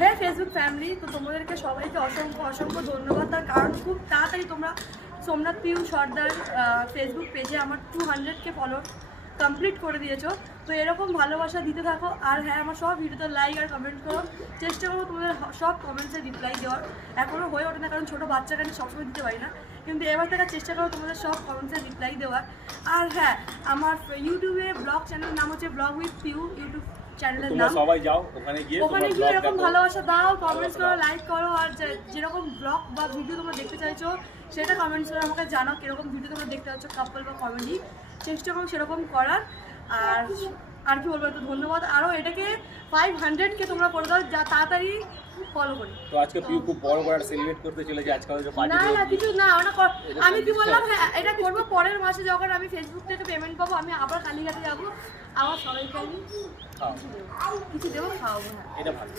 হে Facebook family, তো তোমাদেরকে সবাইকে অসংখ্য অসংখ্য ধন্যবাদ। তার কারণ খুব তাড়াতাড়ি তোমরা সোমনাথ পিউ সর্দার ফেসবুক পেজে আমার 200K ফলোয়ার কমপ্লিট করে দিয়েছো। তো এরকম ভালোবাসা দিতে থাকো। আর হ্যাঁ, আমার সব ভিডিওতে লাইক আর কমেন্ট করো। চেষ্টা করবো তোমাদের সব কমেন্টসে রিপ্লাই দেওয়ার। এখনও হয়ে ওঠে না, কারণ ছোটো বাচ্চাকে আমি সবসময় দিতে পারি না, কিন্তু এবার থেকে চেষ্টা করবো তোমাদের সব কমেন্টসে রিপ্লাই দেওয়ার। আর হ্যাঁ, আমার ইউটিউবে ব্লগ চ্যানেলের নাম হচ্ছে ব্লগ উইথ পিউ, ইউটিউব চ্যানেলের নাম। সবাই যাও ওখানে গিয়ে এরকম ভালোবাসা দাও, কমেন্টস করো, লাইক করো। আর যেরকম ব্লগ বা ভিডিও তোমরা দেখতে চাইছো সেটা কমেন্টস করে আমাকে জানাও, কিরকম ভিডিও তোমরা দেখতে চাইছো, কাপল বা কমেডি। চেষ্টা করো সেরকম করার। আর কি বলবো, তো ধন্যবাদ। আরও এটাকে 500K তোমরা করে দাও, যা তাড়াতাড়ি ফলো করি। তো আজকে পিউ খুব বড় করে সেলিব্রেট করতে চলেছে আজকে হয়তো পার্টি। না কিছু না, আমি কি বললাম, হ্যাঁ এটা করবো পরের মাসে, যখন আমি ফেসবুক থেকে পেমেন্ট পাবো আমি আবার কালীঘাটে যাবো, আবার সবাইকে আমি কিছু দেবো, খাওয়াবো। হ্যাঁ, এটা ভালো।